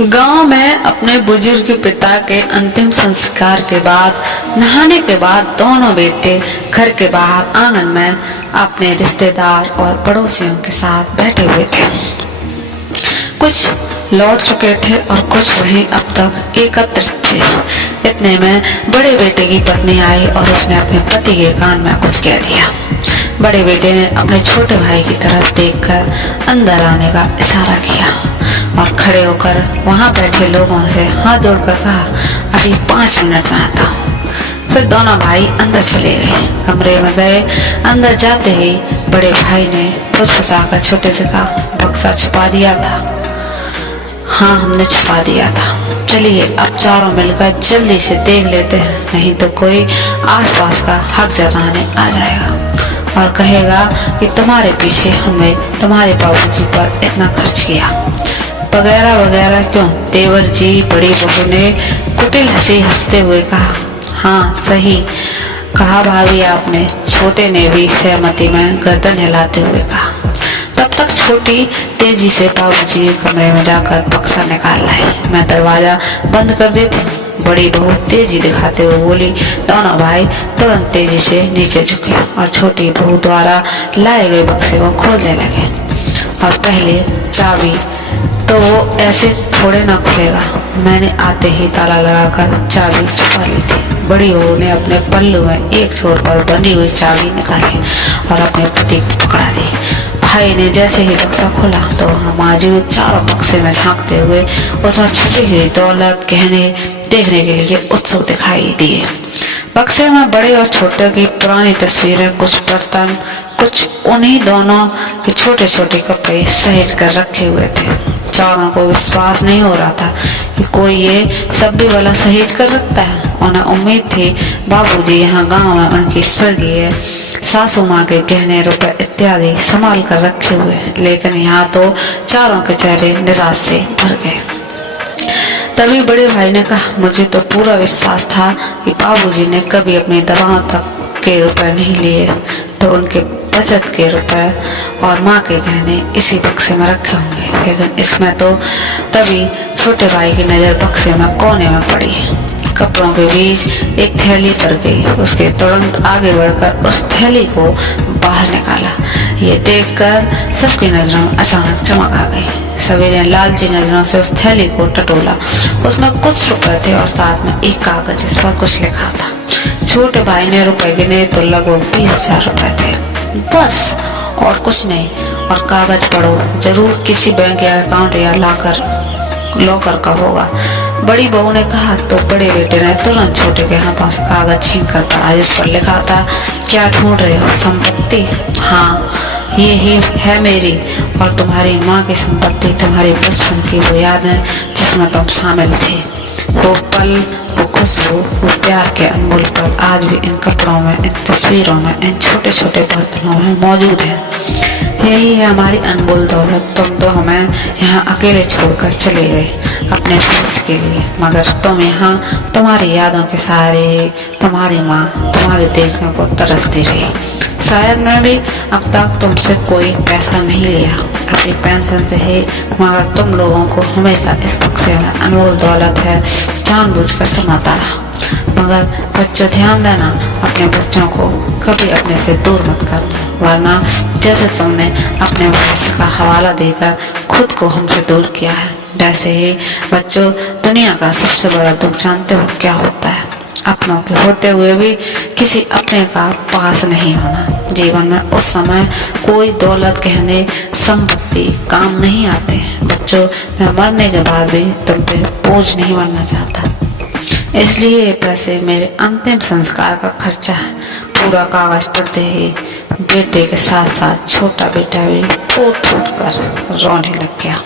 गांव में अपने बुजुर्ग पिता के अंतिम संस्कार के बाद नहाने के बाद दोनों बेटे घर के बाहर आंगन में अपने रिश्तेदार और पड़ोसियों के साथ बैठे हुए थे। कुछ लौट चुके थे और कुछ वहीं अब तक एकत्रित थे। इतने में बड़े बेटे की पत्नी आई और उसने अपने पति के कान में कुछ कह दिया। बड़े बेटे ने अपने छोटे भाई की तरफ देखकर अंदर आने का इशारा किया और खड़े होकर वहां बैठे लोगों से हाथ जोड़कर कहा, अभी 5 मिनट में आता हूँ। फिर दोनों भाई अंदर चले गए। कमरे में गए। अंदर जाते ही बड़े भाई ने फुसफुसाकर छोटे से कहा, बक्सा छुपा दिया था। हाँ, हमने छुपा दिया था। चलिए अब चारों मिलकर जल्दी से देख लेते हैं, नहीं तो कोई आसपास का हक जताने आ जाएगा और कहेगा कि तुम्हारे पीछे हमने तुम्हारे बाबूजी पर इतना खर्च किया वगैरह वगैरह। क्यों? देवर जी, बड़ी बहू ने कुटिल हंसी हंसते हुए कहा। हाँ, सही कहा भाभी आपने। छोटे ने भी सहमति में गर्दन हिलाते हुए कहा। तब तक छोटी तेजी से बाबूजी के कमरे में जाकर बक्सा निकाल लाई। मैं दरवाजा बंद कर देती हूँ। बड़ी बहू तेजी दिखाते हुए बोली। दोनों भाई तुरंत तेजी से नीचे झुके और छोटी बहू द्वारा लाए गए बक्से को खोलने लगे। और पहले चाबी तो वो ऐसे थोड़े ना खुलेगा। मैंने आते ही ताला लगाकर चाबी छुपा ली थी। बड़ी बहू ने अपने पल्लू में एक छोर पर बंधी हुई चाबी निकाली और अपने पति को पकड़ा दी। भाई ने जैसे ही बक्सा खोला तो मौजूद चारों बक्से में झांकते हुए उसमें छुपी हुई दौलत गहने देखने के लिए उत्सुक दिखाई दिए। बक्से में बड़े और छोटे की पुरानी तस्वीरें, कुछ बर्तन, कुछ उन्हीं दोनों के छोटे छोटे कपड़े सहेज कर रखे हुए थे। चारों को विश्वास नहीं हो रहा था कि कोई ये सब भी वाला सहेज कर रखता है। उन्हें उम्मीद थी बाबूजी यहाँ गांव में उनकी स्वर्गीय सासू माँ के गहने, रुपए इत्यादि संभाल कर रखे हुए, लेकिन यहाँ तो चारों के चेहरे निराश से भर गए। तभी बड़े भाई ने कहा, मुझे तो पूरा विश्वास था कि बाबूजी ने कभी अपनी दवाओं तक के रुपए नहीं लिए, तो उनके बचत के रुपए और माँ के गहने इसी बक्से में रखे होंगे। लेकिन इसमें तो तभी छोटे भाई की नजर बक्से में कोने में पड़ी। कपड़ों के बीच एक थैली पर गई। उसके तुरंत आगे बढ़कर उस थैली को बाहर निकाला। ये देखकर सबकी नजरों में अचानक चमक आ गई। सभी ने लालची नजरों से उस थैली को टटोला। उसमें कुछ रुपए थे और साथ में एक कागज जिस पर कुछ लिखा था। छोटे भाई ने रुपए गिने तो लगभग 20,000 रुपए थे, बस और कुछ नहीं। और कागज पढ़ो, जरूर किसी बैंक या अकाउंट या लॉकर का होगा। बड़ी बहू ने कहा तो बड़े बेटे ने तुरंत छोटे के हाथों से कागज छीन कर पढ़ा, जिस पर लिखा था, क्या ढूंढ रहे हो? संपत्ति? हाँ, ये ही है मेरी और तुम्हारी माँ की संपत्ति, तुम्हारी बचपन की वो यादें जिसमें तुम शामिल थे। वो पल, वो खुशबू, वो प्यार के अनमोल पल आज भी इन कपड़ों में, इन तस्वीरों में, इन छोटे छोटे बर्तनों में मौजूद है। यही है हमारी अनमोल दौलत। तुम तो हमें यहाँ अकेले छोड़कर चले गए अपने फर्ज के लिए, मगर तुम यहाँ तुम्हारी यादों के सहारे, तुम्हारी माँ तुम्हारे देखने को तरसती रही। शायद मैं भी अब तक तुमसे कोई पैसा नहीं लिया, अपनी पेंशन से ही, मगर तुम लोगों को हमेशा इस बक्से में अनमोल दौलत है जानबूझकर समाता रहा। मगर बच्चों, ध्यान देना, अपने बच्चों को कभी अपने से दूर मत करना, वरना जैसे तुमने अपने भविष्य का हवाला देकर खुद को हमसे दूर किया है, वैसे ही बच्चों, दुनिया का सबसे बड़ा दुख जानते हो क्या होता है? अपनों के होते हुए भी किसी अपने का पास नहीं होना। जीवन में उस समय कोई दौलत, गहने, संपत्ति काम नहीं आते। बच्चों, मैं मरने के बाद भी तुम पे बोझ नहीं बनना चाहता, इसलिए ये पैसे मेरे अंतिम संस्कार का खर्चा है। पूरा कागज पढ़ते ही बेटे के साथ साथ छोटा बेटा भी फूट फूट कर रोने लग गया।